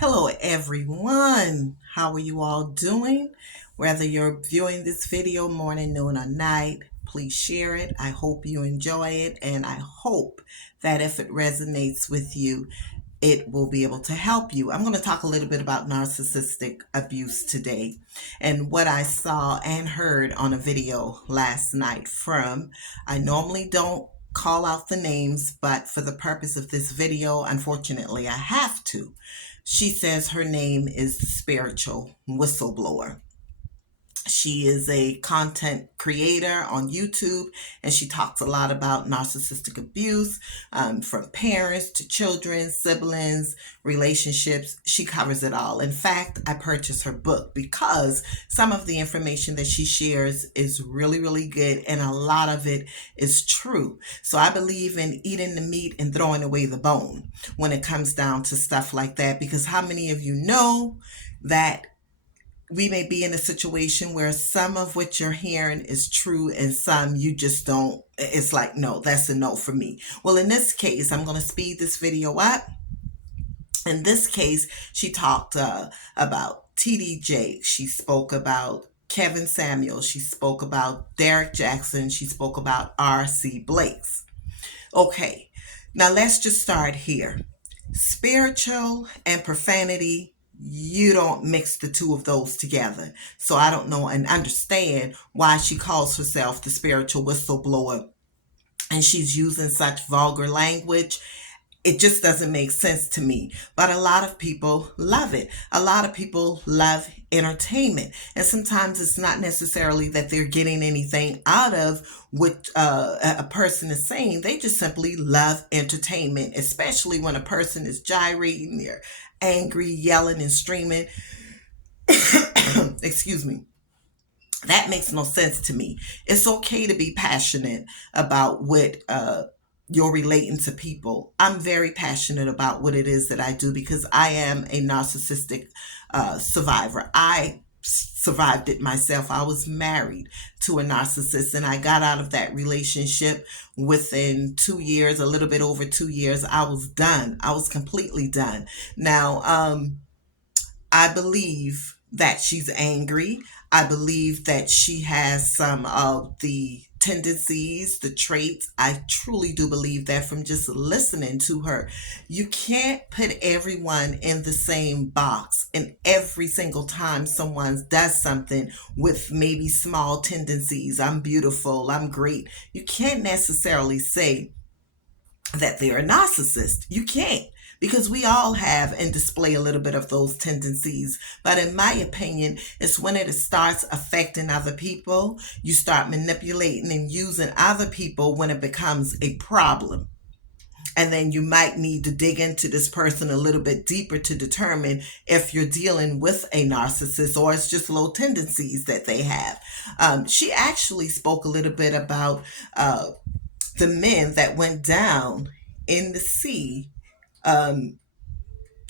Hello, everyone. How are you all doing? Whether you're viewing this video morning, noon, or night, please share it. I hope you enjoy it, and I hope that if it resonates with you, it will be able to help you. I'm going to talk a little bit about narcissistic abuse today and what I saw and heard on a video last night from. I normally don't call out the names, but for the purpose of this video, unfortunately, I have to. She says her name is the spiritual whistleblower. She is a content creator on YouTube, and she talks a lot about narcissistic abuse, from parents to children, siblings, relationships. She covers it all. In fact, I purchased her book because some of the information that she shares is really, really good, and a lot of it is true. So I believe in eating the meat and throwing away the bone when it comes down to stuff like that, because how many of you know that we may be in a situation where some of what you're hearing is true and some you just don't? It's like, no, that's a no for me. Well, in this case, I'm going to speed this video up. In this case, she talked about TD Jakes. She spoke about Kevin Samuels. She spoke about Derek Jackson. She spoke about R.C. Blakes. Okay, now let's just start here. Spiritual and profanity, you don't mix the two of those together. So I don't know and understand why she calls herself the spiritual whistleblower and she's using such vulgar language. It just doesn't make sense to me. But a lot of people love it. A lot of people love entertainment. And sometimes it's not necessarily that they're getting anything out of what a person is saying. They just simply love entertainment, especially when a person is gyrating, they're angry, yelling, and screaming. Excuse me. That makes no sense to me. It's okay to be passionate about what you're relating to people. I'm very passionate about what it is that I do because I am a narcissistic survivor. I survived it myself. I was married to a narcissist and I got out of that relationship within 2 years, a little bit over 2 years. I was done. I was completely done. Now, I believe that she's angry. I believe that she has some of the tendencies, the traits. I truly do believe that from just listening to her. You can't put everyone in the same box. And every single time someone does something with maybe small tendencies, I'm beautiful, I'm great, you can't necessarily say that they're a narcissist. You can't, because we all have and display a little bit of those tendencies. But in my opinion, it's when it starts affecting other people, you start manipulating and using other people when it becomes a problem. And then you might need to dig into this person a little bit deeper to determine if you're dealing with a narcissist or it's just low tendencies that they have. She actually spoke a little bit about the men that went down in the sea, um,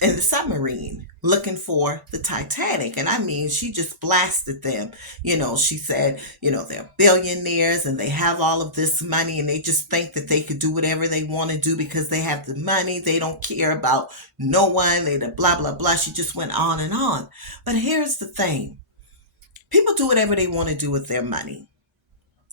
in the submarine looking for the Titanic. And I mean, she just blasted them. She said, they're billionaires and they have all of this money and they just think that they could do whatever they want to do because they have the money. They don't care about no one. They blah, blah, blah. She just went on and on. But here's the thing. People do whatever they want to do with their money.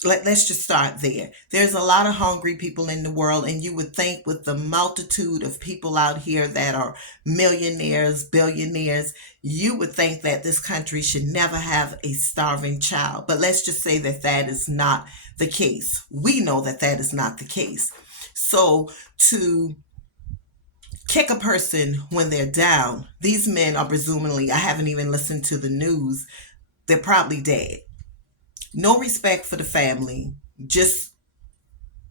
Let's just start there. There's a lot of hungry people in the world, and you would think with the multitude of people out here that are millionaires, billionaires, you would think that this country should never have a starving child. But let's just say that that is not the case. We know that that is not the case. So to kick a person when they're down, these men are presumably, I haven't even listened to the news, they're probably dead. No respect for the family, just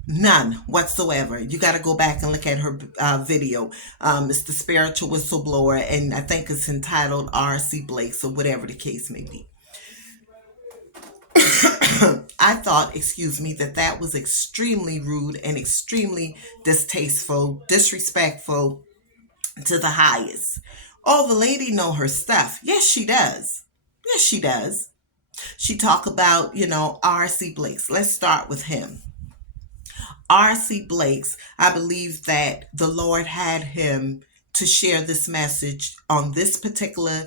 none whatsoever. You got to go back and look at her video. It's the spiritual whistleblower, and I think it's entitled R.C. Blakes or whatever the case may be. I thought, that was extremely rude and extremely distasteful, disrespectful to the highest. Oh, the lady know her stuff. Yes, she does. Yes, she does. She talk about, R.C. Blakes. Let's start with him. R.C. Blakes, I believe that the Lord had him to share this message on this particular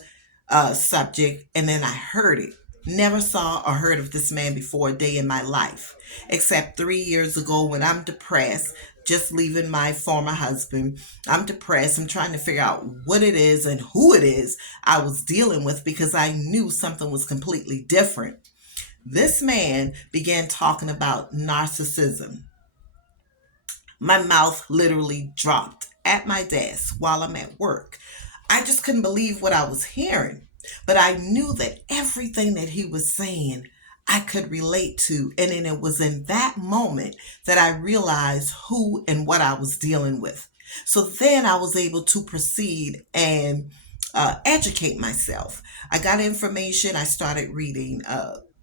subject, and then I heard it. Never saw or heard of this man before a day in my life, except 3 years ago when I'm depressed, just leaving my former husband. I'm depressed. I'm trying to figure out what it is and who it is I was dealing with because I knew something was completely different. This man began talking about narcissism. My mouth literally dropped at my desk while I'm at work. I just couldn't believe what I was hearing. But I knew that everything that he was saying, I could relate to. And then it was in that moment that I realized who and what I was dealing with. So then I was able to proceed and educate myself. I got information. I started reading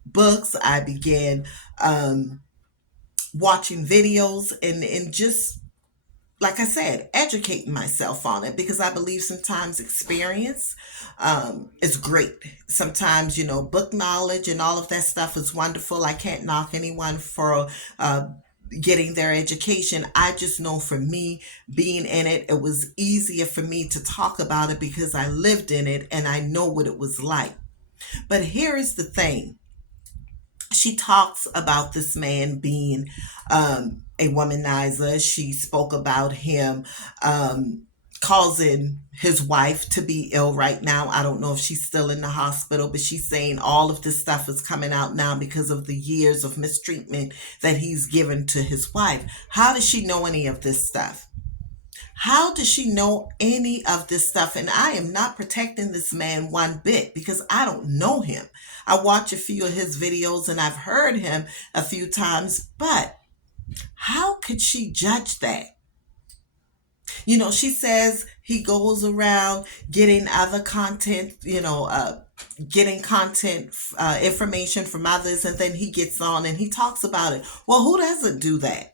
books. I began watching videos and just like I said, educating myself on it because I believe sometimes experience is great. Sometimes, book knowledge and all of that stuff is wonderful. I can't knock anyone for getting their education. I just know for me, being in it, it was easier for me to talk about it because I lived in it and I know what it was like. But here is the thing. She talks about this man being a womanizer. She spoke about him causing his wife to be ill right now. I don't know if she's still in the hospital, but she's saying all of this stuff is coming out now because of the years of mistreatment that he's given to his wife. How does she know any of this stuff? How does she know any of this stuff? And I am not protecting this man one bit because I don't know him. I watch a few of his videos and I've heard him a few times, but how could she judge that? She says he goes around getting other content, getting content information from others, and then he gets on and he talks about it. Well, who doesn't do that?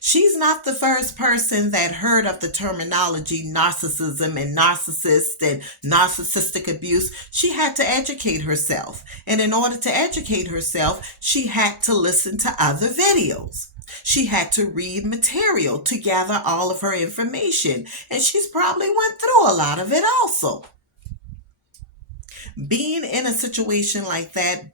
She's not the first person that heard of the terminology narcissism and narcissist and narcissistic abuse. She had to educate herself. And in order to educate herself, she had to listen to other videos. She had to read material to gather all of her information. And she's probably went through a lot of it also. Being in a situation like that,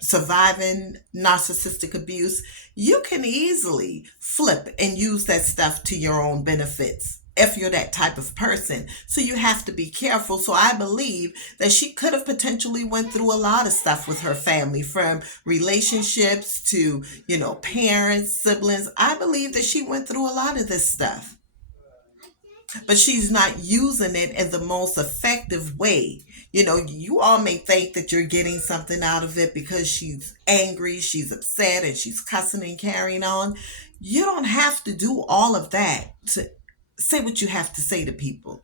surviving narcissistic abuse, you can easily flip and use that stuff to your own benefits if you're that type of person. So you have to be careful. So I believe that she could have potentially went through a lot of stuff with her family, from relationships to, parents, siblings. I believe that she went through a lot of this stuff, but she's not using it in the most effective way. You all may think that you're getting something out of it because she's angry, she's upset, and she's cussing and carrying on. You don't have to do all of that to say what you have to say to people.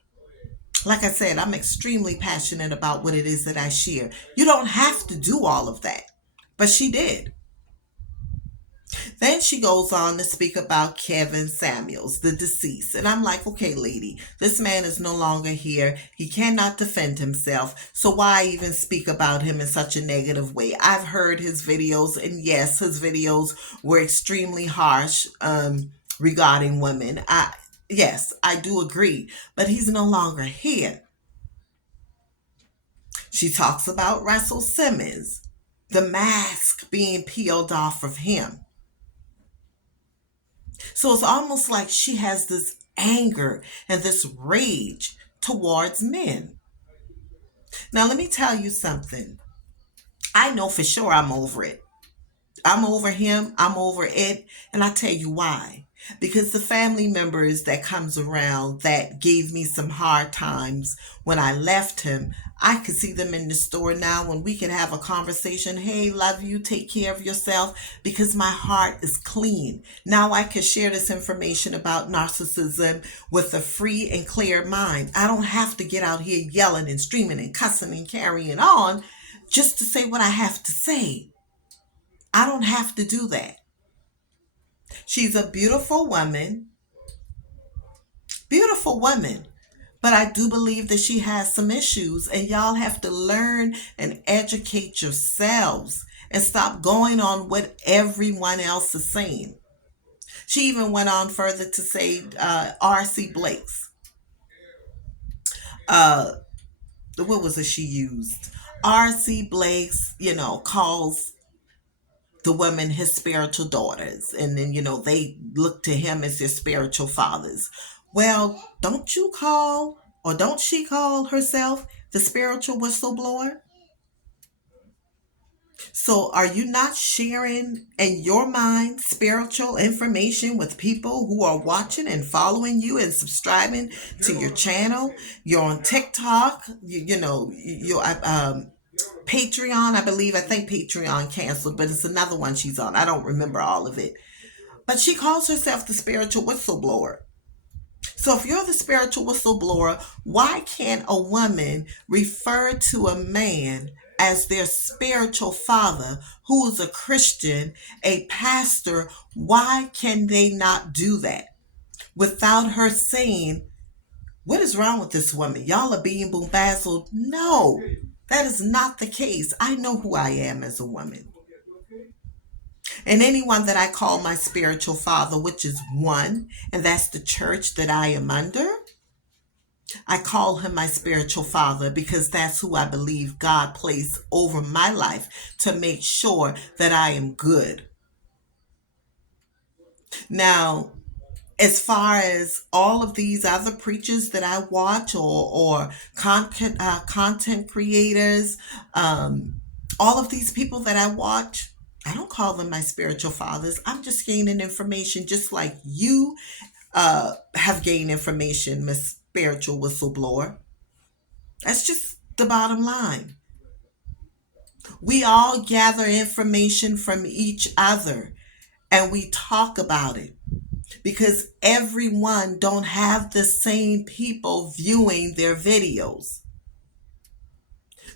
Like I said, I'm extremely passionate about what it is that I share. You don't have to do all of that, but she did. Then she goes on to speak about Kevin Samuels, the deceased. And I'm like, okay, lady, this man is no longer here. He cannot defend himself. So why even speak about him in such a negative way? I've heard his videos, and yes, his videos were extremely harsh regarding women. Yes, I do agree, but he's no longer here. She talks about Russell Simmons, the mask being peeled off of him. So it's almost like she has this anger and this rage towards men. Now, let me tell you something. I know for sure I'm over it. I'm over him. I'm over it. And I tell you why. Because the family members that comes around that gave me some hard times when I left him, I could see them in the store now when we could have a conversation. Hey, love you, take care of yourself, because my heart is clean. Now I can share this information about narcissism with a free and clear mind. I don't have to get out here yelling and screaming and cussing and carrying on just to say what I have to say. I don't have to do that. She's a beautiful woman, beautiful woman. But I do believe that she has some issues, and y'all have to learn and educate yourselves and stop going on what everyone else is saying. She even went on further to say R.C. Blake's. uh what was it she used? R.C. Blake's, calls the women his spiritual daughters, and then they look to him as their spiritual fathers. Well, don't you call, or don't she call herself the spiritual whistleblower? So are you not sharing in your mind spiritual information with people who are watching and following you and subscribing to your channel? You're on TikTok, you're Patreon, I believe. I think Patreon canceled, but it's another one she's on. I don't remember all of it. But she calls herself the spiritual whistleblower. So if you're the spiritual whistleblower, why can't a woman refer to a man as their spiritual father who is a Christian, a pastor? Why can they not do that without her saying, what is wrong with this woman? Y'all are being bombasted. No, that is not the case. I know who I am as a woman. And anyone that I call my spiritual father, which is one, and that's the church that I am under, I call him my spiritual father because that's who I believe God placed over my life to make sure that I am good. Now, as far as all of these other preachers that I watch, or content creators, all of these people that I watch, I don't call them my spiritual fathers. I'm just gaining information just like you have gained information, Miss Spiritual Whistleblower. That's just the bottom line. We all gather information from each other and we talk about it, because everyone don't have the same people viewing their videos.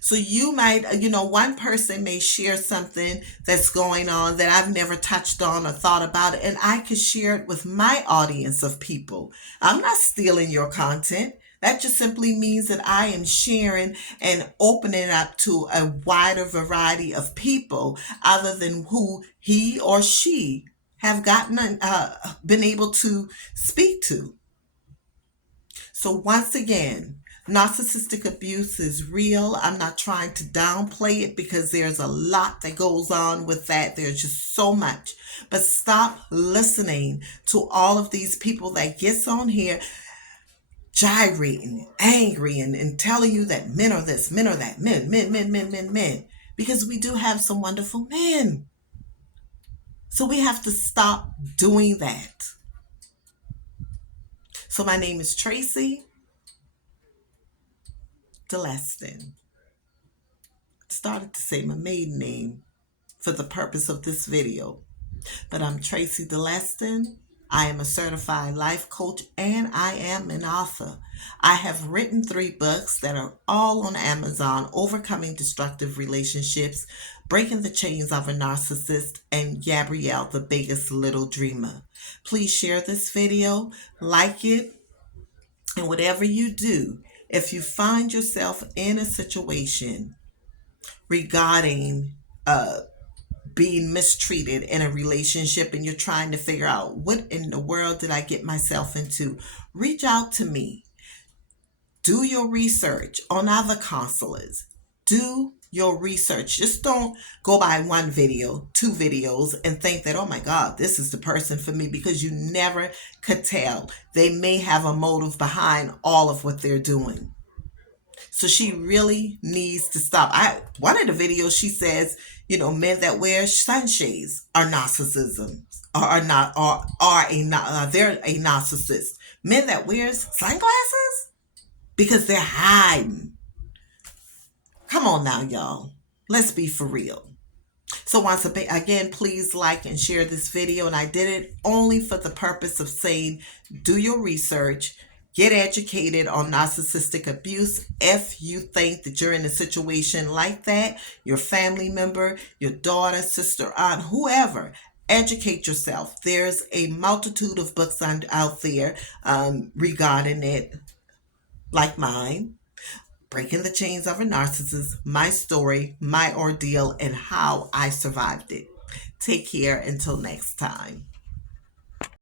So you might, one person may share something that's going on that I've never touched on or thought about, and I could share it with my audience of people. I'm not stealing your content. That just simply means that I am sharing and opening it up to a wider variety of people other than who he or she have been able to speak to. So once again, narcissistic abuse is real. I'm not trying to downplay it because there's a lot that goes on with that. There's just so much. But stop listening to all of these people that gets on here gyrating, angry, and telling you that men are this, men are that, men. Because we do have some wonderful men. So we have to stop doing that. So my name is Tracy DeLeston. Started to say my maiden name for the purpose of this video, but I'm Tracy DeLeston. I am a certified life coach and I am an author. I have written 3 books that are all on Amazon: Overcoming Destructive Relationships, Breaking the Chains of a Narcissist, and Gabrielle, the Biggest Little Dreamer. Please share this video, like it, and whatever you do, if you find yourself in a situation regarding being mistreated in a relationship and you're trying to figure out what in the world did I get myself into, reach out to me. Do your research on other counselors. Do your research. Just don't go by one video, 2 videos, and think that, oh my God, this is the person for me, because you never could tell. They may have a motive behind all of what they're doing. So she really needs to stop. One of the videos she says, men that wear sunshades are narcissism, or are not, or they're a narcissist. Men that wears sunglasses because they're hiding. Come on now, y'all. Let's be for real. So once again, please like and share this video. And I did it only for the purpose of saying, do your research. Get educated on narcissistic abuse. If you think that you're in a situation like that, your family member, your daughter, sister, aunt, whoever, educate yourself. There's a multitude of books out there regarding it, like mine, Breaking the Chains of a Narcissist, my story, my ordeal, and how I survived it. Take care until next time.